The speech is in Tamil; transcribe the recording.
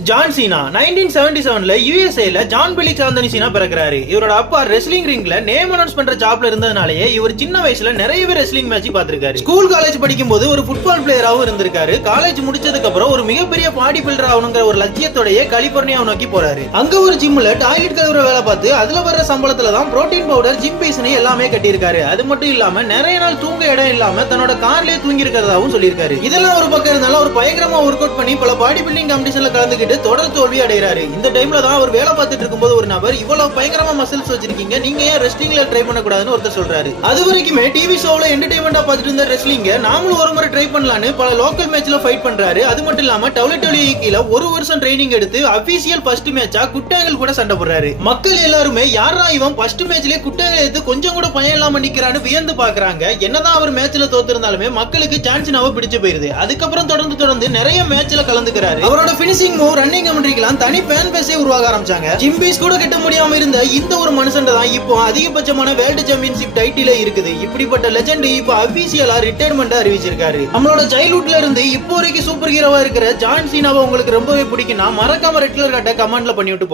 ஜான் சீனா நைன்டீன் செவன்டி செவன்ல யூஎஸ்ஏல ஜான் பிலிக்ஸ் ஆந்தனி சீனா பிறக்கிறாரு. இவரோட அப்பா ரெஸ்லிங் ரிங்ல நேம் அனௌன்ஸ் பண்ற ஜாப்ல இருந்ததுனாலயே இவர் சின்ன வயசுல நிறையவே ரெஸ்லிங் மேட்ச் பாத்திருக்காரு ஸ்கூல் காலேஜ் படிக்கும் போது ஒரு ஃபுட்பால் பிளேயராகவும் இருந்திருக்காரு. காலேஜ் முடிச்சதுக்கு அப்புறம் ஒரு மிகப்பெரிய பாடி பில்டர் ஆகணுங்கிற ஒரு லட்சியத்தோடய கலிபோர்னியாவை நோக்கி போறாரு. அங்க ஒரு ஜிம்ல டாய்லெட் கழுவுற வேலை பார்த்து அதுல வர்ற சம்பளத்துல தான் புரோட்டீன் பவுடர் ஜிம் பீஸ்னு எல்லாமே கட்டியிருக்காரு. அது மட்டும் இல்லாம நிறைய நாள் தூங்க இடம் இல்லாம தன்னோட கார்லயே தூங்கி இருக்கிறதாவும் சொல்லியிருக்காரு. இதெல்லாம் ஒரு பக்கம் இருந்தாலும் அவர் பயங்கரமா ஒர்க் அவுட் பண்ணி பல பாடி பில்டிங் காம்படிஷன்ல கலந்துக்கிட்டு தொடர் தோல்வி அடைகிறாரு. இந்த டைம்ல தான் அவர் வேலை பார்த்துட்டு இருக்கும்போது ஒரு நபர் இவ்வளவு பயங்கரமா மசில்ஸ் வச்சிருக்கீங்க நீங்க ஏன் ரெஸ்லிங்ல ட்ரை பண்ணக்கூடாதுன்னு ஒருத்தர் சொல்றாரு. அது வரைக்குமே டிவி ஷோவில் என்டர்டைன்மெண்டா பார்த்துட்டு இருந்த ரெஸ்லிங்க நாமளும் ஒரு முறை ட்ரை பண்ணலான்னு பல லோக்கல் மேட்ச்ல ஃபைட் பண்றாரு. அது மட்டும் இல்லாம டபிள்யூ கீழ ஒரு வருஷம் ட்ரைனிங் எடுத்து அபிஷியல் ஃபர்ஸ்ட் மேட்சா குட்டாங்கல் கூட சண்டை போடுறாரு. மக்கள் எல்லாருமே யாரா இவன் ஃபர்ஸ்ட் மேட்ச்லயே குட்டாங்கல் எடுத்து கொஞ்சம் கூட பயம் இல்லாம நிக்கிறான்னு வியந்து பாக்குறாங்க என்னதான் அவர் மேட்ச்ல தோத்திருந்தாலுமே மக்களுக்கு சான்சினாவை பிடிச்சு போயிருது. அதுக்கப்புறம் தொடர்ந்து தொடர்ந்து நிறைய மேட்ச்ல கலந்துக்கிறாரு. அவரோட பினிஷிங் மூவ் ரன்னிங் கமெண்ட்ரிக்கெல்லாம் தனி ஃபேன் பேஸே உருவாக ஆரம்பிச்சாங்க. ஜிம்பிஸ் கூட கட்ட முடியாம இருந்த இந்த ஒரு மனுஷன் தான் இப்போ அதிகபட்சமான வேர்ல்டு சாம்பியன்ஷிப் டைட்டிலே இருக்குது. இப்படிப்பட்ட லெஜண்ட் இப்போ அபிஷியலா ரிட்டையர்மெண்ட் அறிவிச்சிருக்காரு. நம்மளோட சைல்ட்ஹுட்ல இருந்து இப்போ வரைக்கும் சூப்பர் ஹீரோவா இருக்கிற ஜான் சீனாவை உங்களுக்கு ரொம்பவே பிடிக்கும்னா மறக்காம ரெட் கலர் கட்ட கமெண்ட்ல பண்ணிவிட்டு